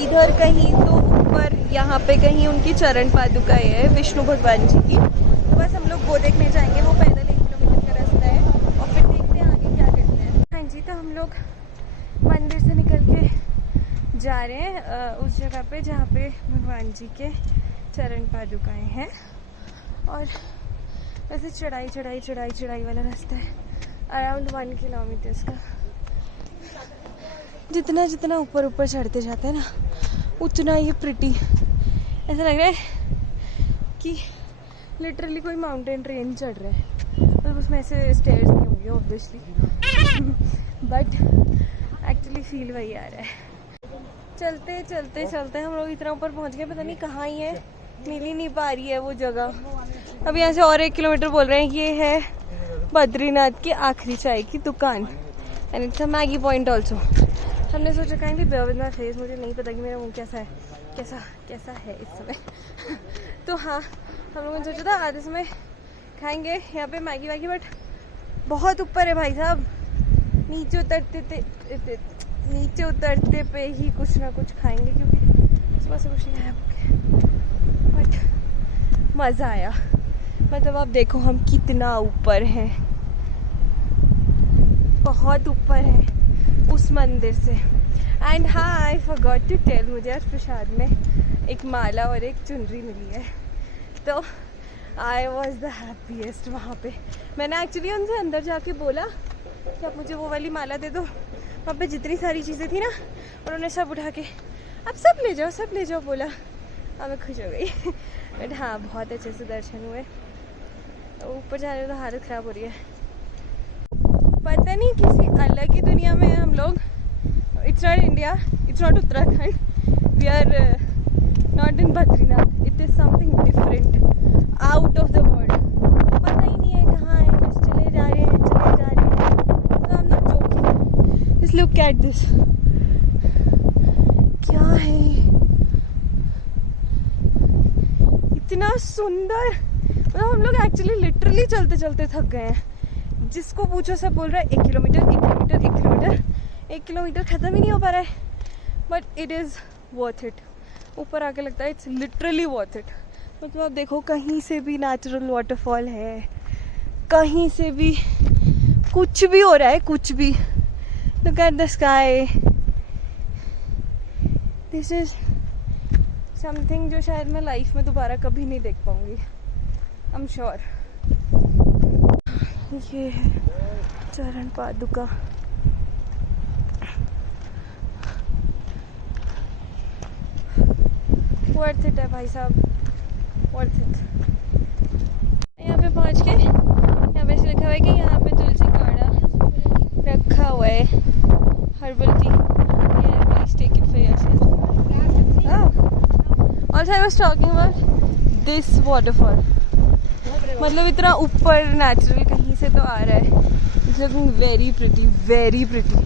इधर कहीं तो ऊपर यहाँ पे कहीं उनकी चरण पादुका है विष्णु भगवान जी की, तो बस हम लोग वो देखने जाएंगे। वो पैदल 1 किलोमीटर का रास्ता है और फिर देखते हैं आगे क्या करते हैं। हाँ जी, तो हम लोग मंदिर से निकल के जा रहे हैं उस जगह पे जहाँ पे भगवान जी के चरण पादुकाएँ हैं। और वैसे चढ़ाई वाला रास्ता है, अराउंड 1 किलोमीटर का। जितना ऊपर चढ़ते जाते हैं ना, उतना ये प्रिटी ऐसा लग रहा है कि लिटरली कोई माउंटेन रेंज चढ़ रहा है। मतलब उसमें ऐसे स्टेयर्स नहीं होंगे ऑब्वियसली, बट एक्चुअली फील वही आ रहा है। चलते हम लोग इतना ऊपर पहुंच गए, पता नहीं कहाँ ही है, मिल ही नहीं पा रही है वो जगह। अब यहाँ से और 1 किलोमीटर बोल रहे हैं। ये है बद्रीनाथ की आखिरी चाय की दुकान and it's a Maggi point also. हमने सोचा kindly bear with my face, मुझे नहीं पता कि मेरा मुंह कैसा है इस समय। तो हाँ, हम लोगों ने सोचा था आधे समय खाएंगे यहाँ पे मैगी वैगी, बट बहुत ऊपर है भाई साहब। नीचे उतरते पे ही कुछ ना कुछ खाएंगे, क्योंकि सुबह से कुछ नहीं खाया भूखे। बट मज़ा आया। मतलब आप देखो हम कितना ऊपर हैं, बहुत ऊपर है उस मंदिर से। एंड हाँ, आई फॉरगॉट टू टेल, मुझे आज प्रसाद में एक माला और एक चुनरी मिली है, तो आई वॉज द हैप्पीएस्ट वहाँ पे। मैंने एक्चुअली उनसे अंदर जाके बोला कि आप मुझे वो वाली माला दे दो। वहाँ पे जितनी सारी चीज़ें थी ना, उन्होंने सब उठा के आप सब ले जाओ बोला। हाँ, मैं खुश हो गई। बट हाँ, बहुत अच्छे से दर्शन हुए। ऊपर जाने में तो हालत ख़राब हो रही है, पता नहीं किसी अलग ही दुनिया में हम लोग। It's not India, it's not Uttarakhand, we are not in Badrinath, it is something different, out of the world. पता ही नहीं है कहाँ है, बस चले जा रहे हैं। तो हम not joking, just look at this, क्या है इतना सुंदर। मतलब हम लोग एक्चुअली लिटरली चलते थक गए हैं। जिसको पूछो सब बोल रहा है 1 किलोमीटर ख़त्म ही नहीं हो पा रहा है, but it is worth it. ऊपर आके लगता है इट्स लिटरली वर्थ इट। मतलब आप देखो, कहीं से भी नेचुरल वाटरफॉल है, कहीं से भी कुछ भी हो रहा है, कुछ भी। Look at the sky, this is something जो शायद मैं लाइफ में दोबारा कभी नहीं देख पाऊंगी, आई एम श्योर। ये है चरण पादुका। वर्थ इट है भाई साहब, वर्थ इट। यहाँ पे पहुँच के यहाँ पे लिखा हुआ है कि यहाँ पे तुलसी काढ़ा रखा हुआ है, herbal tea. Please take it for yourself. Also I was talking about this waterfall. मतलब इतना ऊपर नेचुरल कहीं से तो आ रहा है। It's looking very pretty.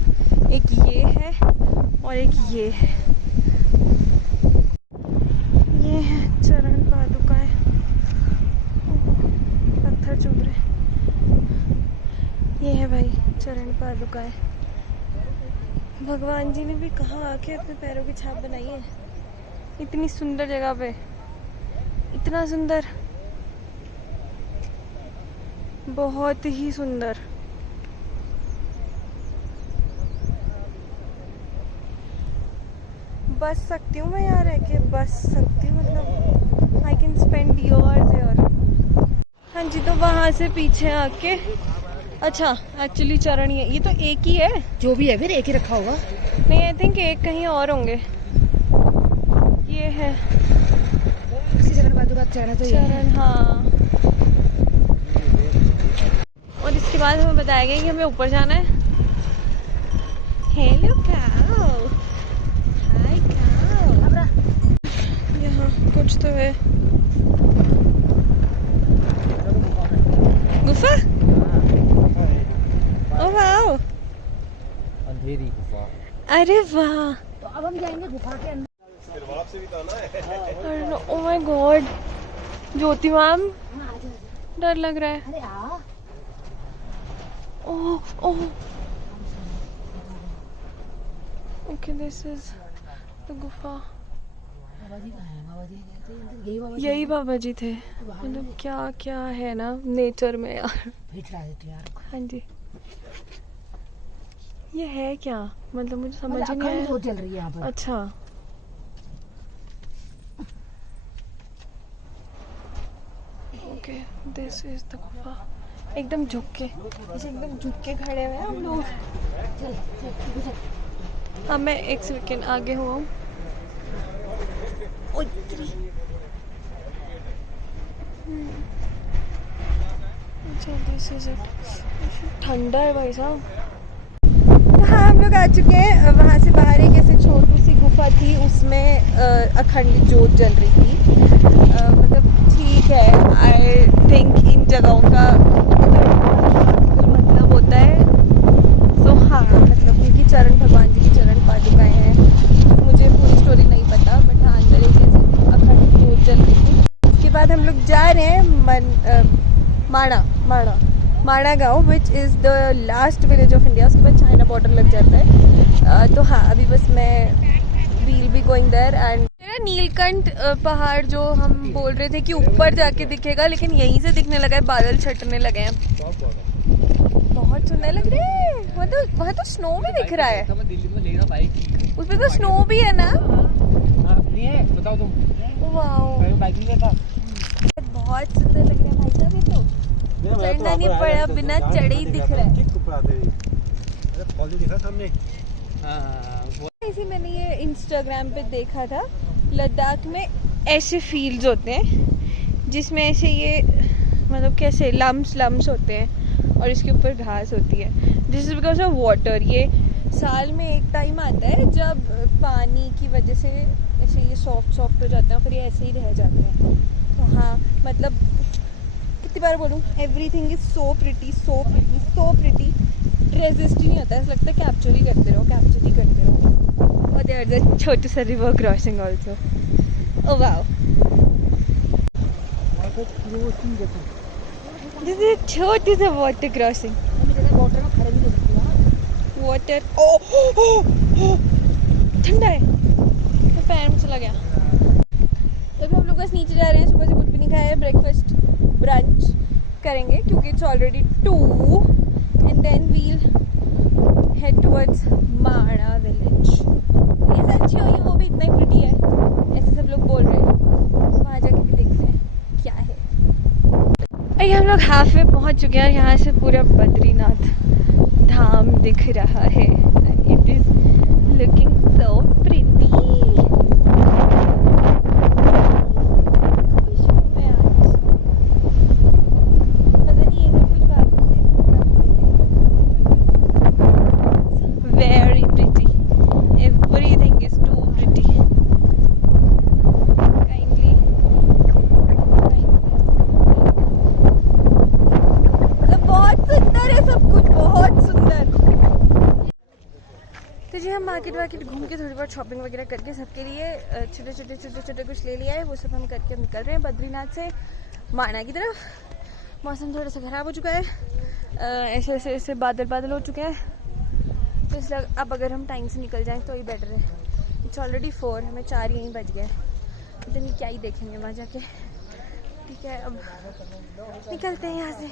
एक ये है और एक ये है। ये है चरण पादुकाएं, पत्थर चुभ रहे। ये है भाई चरण पादुकाएं। भगवान जी ने भी कहाँ आके अपने पैरों की छाप बनाई है, इतनी सुंदर जगह पे, इतना सुंदर, बहुत ही सुंदर। बस सकती हूँ मैं यहाँ रह के, बस सकती हूँ। मतलब I can spend years here. हाँ जी, तो वहाँ से पीछे आके, अच्छा एक्चुअली चरण ये तो एक ही है, जो भी है फिर एक ही रखा होगा। नहीं, आई थिंक एक कहीं और होंगे। ये है चरण पादुका चढ़ा तो चरण, हाँ। और इसके बाद हमें बताया गया कि हमें ऊपर जाना है। हेलो काऊ, हाय काऊ। यहाँ कुछ तो है, गुफा। ओ वाह, अंधेरी गुफा। अरे वाह। तो अब हम जाएंगे गुफा के अंदर। Oh my God, Jyoti ma'am, डर लग रहा है। अरे हाँ, ओह ओह, ओके दिस इज तो गुफा बाबा जी कहाँ है? बाबा जी कहते हैं, यही बाबा जी यही बाबा जी थे। मतलब क्या क्या है ना नेचर में यार। भेज रहा देते यार। हाँ जी। ये है क्या? मतलब मुझे समझ ही नहीं अखंड आया। जोत जल रही है यहाँ पर। अच्छा। ओके, दिस इज द गुफा। एकदम झुक के, ऐसे एकदम झुक के खड़े हुए हैं हम लोग। चल चल चल। हाँ, मैं एक सेकेंड आगे हुआ हूँ। अच्छा, दिस इज इट। ठंडा है भाई साहब। हाँ, हम लोग आ चुके हैं। वहाँ से बाहर एक ऐसे छोटी सी गुफा थी, उसमें अखंड जोत जल रही थी। मतलब ठीक है, आई थिंक इन जगहों का कोई मतलब होता है। तो हाँ, मतलब उनकी चरण, भगवान जी की चरण पादुकाएं हैं। मुझे पूरी स्टोरी नहीं पता, बट हाँ, अंदर एक ऐसे अखंड जोत जल रही थी। उसके बाद हम लोग जा रहे हैं माणा गाँव, which is the last village of India. उसके बाद चाइना बॉर्डर लग जाता है। तो हाँ, अभी बस मैं we'll be going there. And Neelkanth पहाड़ जो हम बोल रहे थे कि ऊपर जाके दिखेगा, लेकिन यहीं से दिखने लगा है, बादल छटने लगे हैं। बहुत सुंदर लग रहे हैं। मतलब वहाँ तो स्नो भी दिख रहा है। उस पे तो स्नो भी है ना? नहीं है, बताओ तुम। वाओ, बाइकिंग में था। बहुत सुंदर लग रहा है भाई साहब। ये तो चढ़ना नहीं पड़ा, बिना चढ़े ही दिख रहा है। ऐसे मैंने ये इंस्टाग्राम पे देखा था, लद्दाख में ऐसे फील्ड्स होते हैं जिसमें ऐसे ये मतलब कैसे लम्स होते हैं और इसके ऊपर घास होती है। This is because of water. ये साल में एक टाइम आता है जब पानी की वजह से ऐसे ये सॉफ्ट हो जाते हैं, फिर ये ऐसे ही रह जाते हैं। तो हाँ, मतलब कितनी बार बोलूँ, everything is so pretty. Resist ही नहीं होता है, ऐसा लगता है कैप्चर ही करते रहो। और देयर इज अ छोटी सा river crossing also. Oh wow, this is a छोटी सा वाटर क्रॉसिंग। वाटर में खड़े नहीं हो सकते। वाटर, ओ ठंडा है, तो पैर में चला गया। तो अभी हम लोग बस नीचे जा रहे हैं। सुबह से कुछ भी नहीं खाया है। ब्रेकफास्ट ब्रंच करेंगे क्योंकि it's already 2 and then we'll head towards Mana village. ये अच्छी हुई, वो भी इतना ही प्रिटी है, ऐसे सब लोग बोल रहे हैं। वहाँ जाके भी देखते हैं क्या है। अभी हम लोग हाफ वे पहुँच चुके हैं। यहाँ से पूरा बद्रीनाथ धाम दिख रहा है। It is looking so pretty. Very pretty. Everything is too pretty. Kindly. मतलब बहुत सुंदर है सब कुछ, बहुत सुंदर। तो जी हम मार्केट घूम के थोड़ी बहुत शॉपिंग वगैरह करके सबके लिए छोटे कुछ ले लिया है। वो सब हम करके निकल रहे हैं बद्रीनाथ से माणा की तरफ। मौसम थोड़ा सा खराब हो चुका है, ऐसे बादल हो चुके हैं। तो इसलिए अब अगर हम टाइम से निकल जाएं तो ही बेटर है। इट्स ऑलरेडी 4, हमें 4 यहीं बज गए। इतनी क्या ही देखेंगे वहाँ जाके। ठीक है, अब निकलते हैं यहाँ से।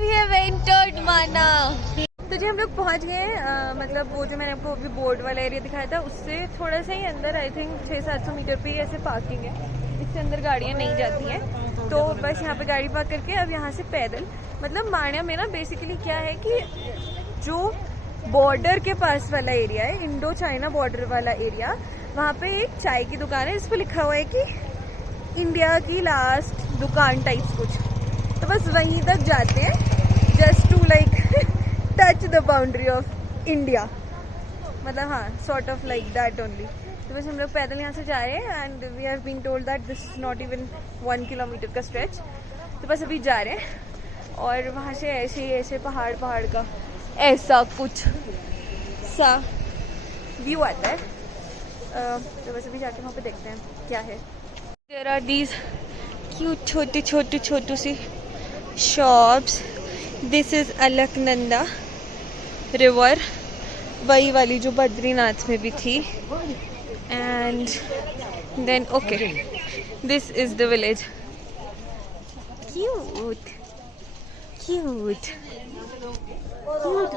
We have entered माना। तो जी हम लोग पहुँच गए। मतलब वो जो मैंने आपको अभी बोर्ड वाला एरिया दिखाया था, उससे थोड़ा सा ही अंदर, आई थिंक 600-700 मीटर पे ही ऐसे पार्किंग है। इससे अंदर गाड़ियाँ नहीं जाती हैं। तो बस यहाँ पे गाड़ी पार्क करके अब यहाँ से पैदल, मतलब माणा में ना बेसिकली क्या है कि जो बॉर्डर के पास वाला एरिया है, इंडो चाइना बॉर्डर वाला एरिया, वहाँ पे एक चाय की दुकान है जिस पर लिखा हुआ है कि इंडिया की लास्ट दुकान टाइप्स कुछ। तो बस वहीं तक जाते हैं, just to like touch the boundary of India. मतलब हाँ, sort of like that only. तो बस हम लोग पैदल यहाँ से जा रहे हैं and we have been told that this is not even 1 kilometre का स्ट्रेच। तो बस अभी जा रहे हैं और वहाँ से ऐसे पहाड़ का ऐसा कुछ सा व्यू आता है। तो बस अभी जाके वहाँ पे देखते हैं क्या है। देयर आर दीज क्यूट छोटी सी shops. This is Alaknanda river, वही वाली जो बद्रीनाथ में भी थी। and then okay, this is the village. Cute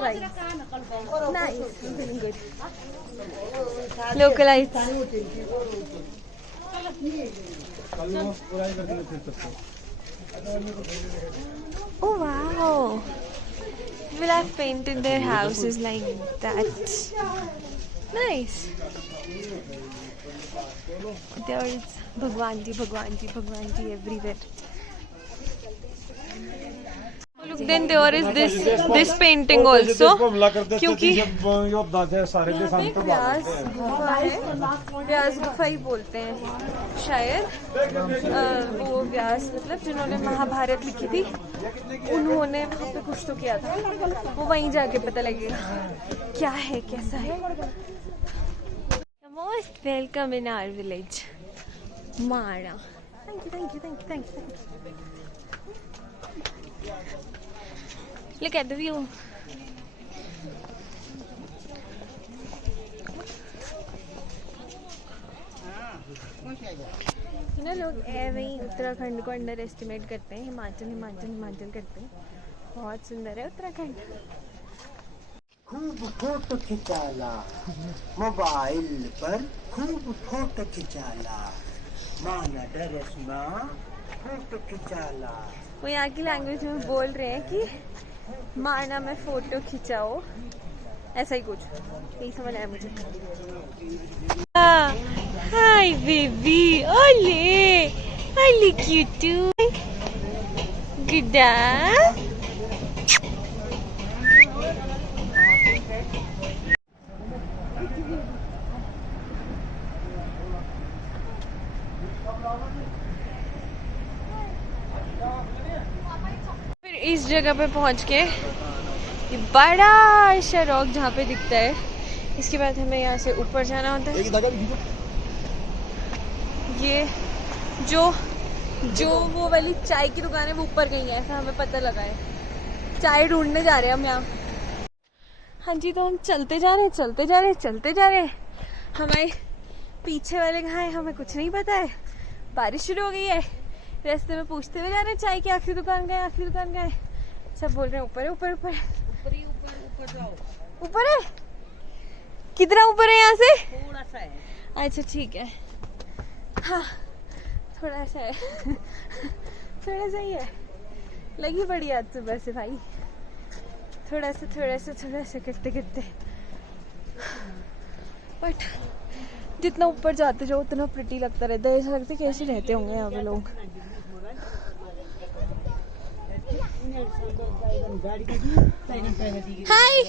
vibes. Nice, feeling good. Localites. Oh wow, will have painted their houses like that. Nice. There is Bhagwan ji everywhere. Look, then there is this painting also. क्योंकि व्यास गुफा है, व्यास गुफा ही बोलते हैं शायद। वो व्यास मतलब जिन्होंने महाभारत लिखी थी, उन्होंने वहाँ पे कुछ तो किया था। वो वहीं जाके पता लगेगा क्या है, कैसा है। Most welcome in our village, Mara. Thank you. Look at the view. ना लोग वही उत्तराखंड को अंडर एस्टिमेट करते हैं, हिमाचल करते हैं। बहुत सुंदर है उत्तराखंड। खूब फोटो खिंचाला मोबाइल पर, खूब फोटो खिंचाला माना ड्रेस में फोटो खिंचाला। वो यहाँ की लैंग्वेज में बोल रहे हैं कि माना में फोटो खिंचाओ, ऐसा ही कुछ, यही समझ आया मुझे। हाय बेबी, ओले क्यूटू, गुड्डा। इस जगह पे पहुंच के ये बड़ा सा रॉक जहाँ पे दिखता है, इसके बाद हमें यहाँ से ऊपर जाना होता है। ये जो वो वाली चाय की दुकान है वो ऊपर गई है, ऐसा हमें पता लगा है। चाय ढूंढने जा रहे हैं हम यहाँ। हाँ जी, तो हम चलते जा रहे हैं। हमारे पीछे वाले कहाँ है हमें कुछ नहीं पता है। बारिश शुरू हो गई है, रास्ते में पूछते हुए जा रहे हैं चाय की आखिरी दुकान का है। सब बोल रहे हैं ऊपर है। कितना ऊपर है यहाँ से? थोड़ा सा है। अच्छा ठीक है, हाँ थोड़ा सा है। थोड़ा सा ही है, लगी बड़ी आज सुबह से भाई। थोड़ा सा करते बट जितना ऊपर जाते जाओ उतना प्रिटी लगता रहता है। ऐसा लगता है कैसे रहते होंगे यहाँ पे लोग। हाय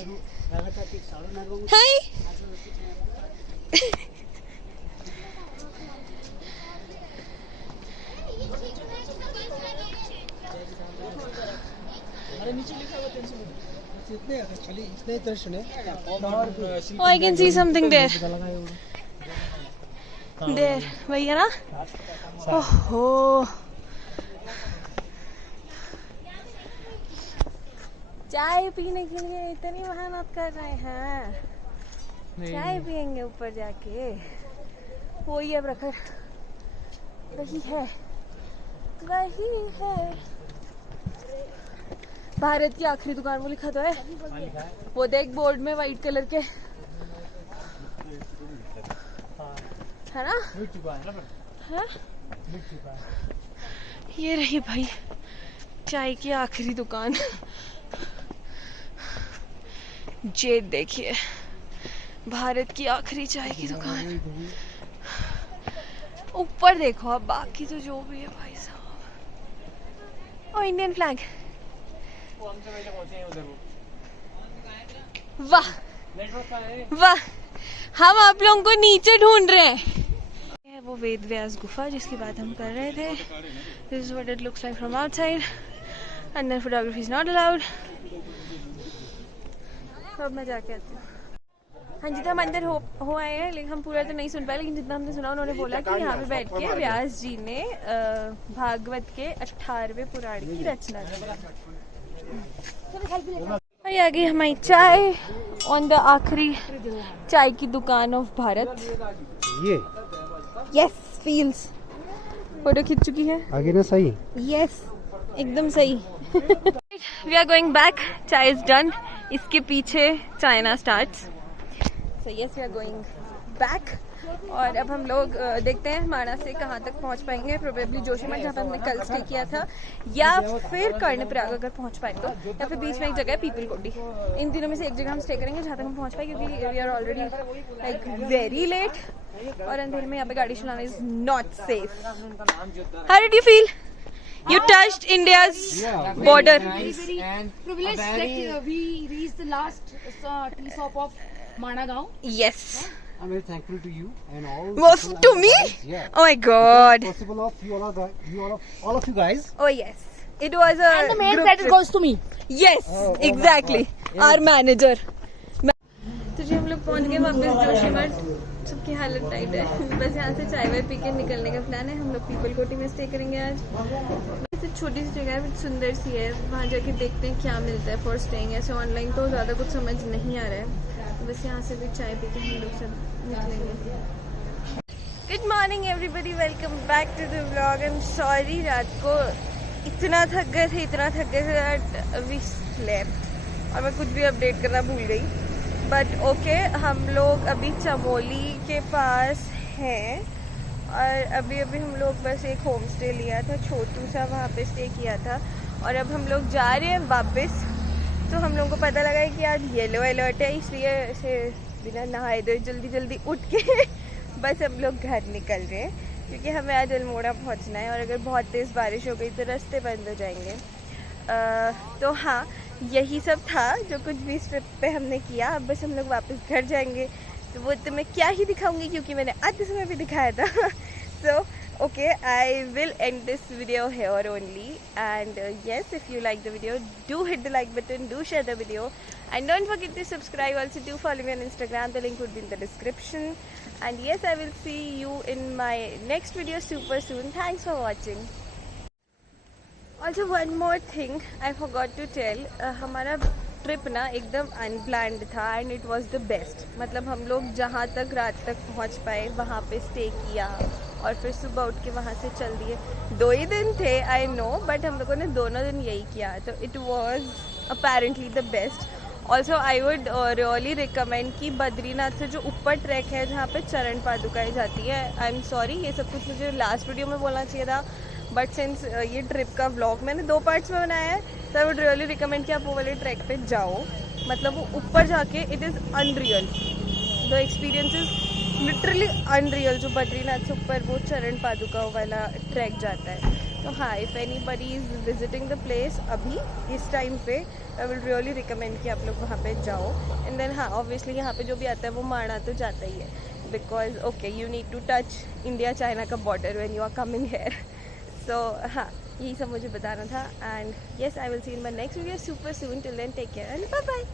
Oh, I can see something there. There, वही है ना? ओहो, चाय पीने के लिए इतनी मेहनत कर रहे हैं। चाय पियेंगे ऊपर जाके। वही है प्रखर, वही है। भारत की आखिरी दुकान वो लिखा तो है, वो देख बोर्ड में व्हाइट कलर के, है ना? हाँ? ये रही भाई चाय की आखिरी दुकान। ये देखिए भारत की आखिरी चाय की दुकान। ऊपर देखो अब, बाकी तो जो भी है भाई साहब। और इंडियन फ्लैग, वाह वाह। हम आप लोगों को नीचे ढूंढ रहे हैं। है वो वेद व्यास गुफा जिसकी बात हम कर रहे थे। This is what it looks like from outside. अंदर फोटोग्राफी इज नॉट अलाउड। अब मैं जाके आती हूँ। हाँ जी, तो हम अंदर हो आए हैं, लेकिन हम पूरा तो नहीं सुन पाए। लेकिन जितना हमने सुना उन्होंने बोला कि यहाँ पे बैठ के व्यास जी ने भागवत के 18वें पुराण की रचना की। और आ गई हमारी चाय ऑन द आखिरी चाय की दुकान ऑफ भारत। ये यस फील्स फोटो खींच चुकी है आगे ना सही यस एकदम सही we are going back chai is done इसके पीछे China starts so yes we are going back और अब हम लोग देखते हैं माणा से कहाँ तक पहुँच पाएंगे प्रोबेबली जोशीमठ जहाँ पे हमने कल स्टे किया था या फिर कर्णप्रयाग अगर पहुँच पाए तो या फिर बीच में एक जगह है पीपल कोटी इन तीनों में से एक जगह हम स्टे करेंगे जहाँ तक हम पहुँच पाए क्योंकि we are already like very late और अंधेरे में यहाँ पे गाड़ी चलाना is not safe how did you feel You touched India's border. Privileged that we reached the last tea shop of Managaon. Yes. I'm very thankful to you and all. Was people to and me? guys. Yeah. Oh my God. Possible of you all of you guys. Oh yes. It was a And the main group credit trip. goes to me. Yes, exactly. Our manager. तो जी हम लोग पहुंच गए वापस जोशीमठ सबकी हालत tight है बस यहाँ से चाय वाय पी के निकलने का प्लान है हम लोग पीपल कोटी में स्टे करेंगे आज ऐसे छोटी सी जगह है सुंदर सी है वहाँ जाके देखते हैं क्या मिलता है फॉर स्टेइंग ऐसे ऑनलाइन तो ज़्यादा कुछ समझ नहीं आ रहा है तो बस यहाँ से भी चाय पी के हम लोग सब निकलेंगे good morning everybody welcome back to the vlog I am sorry रात को इतना थक गए थे दैट वी स्लेप्ट और मैं कुछ भी अपडेट करना भूल गई बट ओके हम लोग अभी चमोली के पास हैं और अभी हम लोग बस एक होम स्टे लिया था छोटू सा वहाँ पे स्टे किया था और अब हम लोग जा रहे हैं वापस तो हम लोगों को पता लगा है कि आज येलो अलर्ट है इसलिए ऐसे बिना नहाए धोए जल्दी उठ के बस हम लोग घर निकल रहे हैं क्योंकि हमें आज अल्मोड़ा पहुँचना है और अगर बहुत तेज़ बारिश हो गई तो रास्ते बंद हो जाएंगे तो हाँ यही सब था जो कुछ भी इस ट्रिप पे हमने किया अब बस हम लोग वापस घर जाएंगे तो वो तो मैं क्या ही दिखाऊंगी क्योंकि मैंने आधे समय भी दिखाया था so okay I will end this video here only and yes if you like the video do hit the like button do share the video and don't forget to subscribe also do follow me on Instagram the link would be in the description and yes I will see you in my next video super soon thanks for watching also one more thing I forgot to tell हमारा trip ना एकदम unplanned था and it was the best मतलब हम लोग जहाँ तक रात तक पहुँच पाए वहाँ पे स्टे किया और फिर सुबह उठ के वहाँ से चल दिए 2 ही दिन थे आई नो बट हम लोगों ने दोनों दिन यही किया तो it was apparently the best also I would really recommend कि बद्रीनाथ से जो ऊपर ट्रैक है जहाँ पे चरण पादुकाएँ जाती है आई एम सॉरी ये सब कुछ मुझे लास्ट वीडियो में बोलना चाहिए था बट सिंस ये ट्रिप का व्लॉग मैंने 2 पार्ट्स में बनाया है तो आई वुड रियली रिकमेंड कि आप वो वाले ट्रैक पे जाओ मतलब वो ऊपर जाके it is unreal the experience is literally unreal जो बद्रीनाथ से ऊपर वो चरण पादुका वाला ट्रैक जाता है तो हाँ if anybody is visiting the place अभी इस टाइम पे आई विल रियली रिकमेंड कि आप लोग वहाँ पे जाओ एंड देन हाँ ऑब्वियसली यहाँ पे जो भी आता है वो माणा तो जाता ही है because okay you need to touch India China का border when you are coming here so हाँ यही सब मुझे बताना था and yes I will see in my next video super soon till then take care and bye bye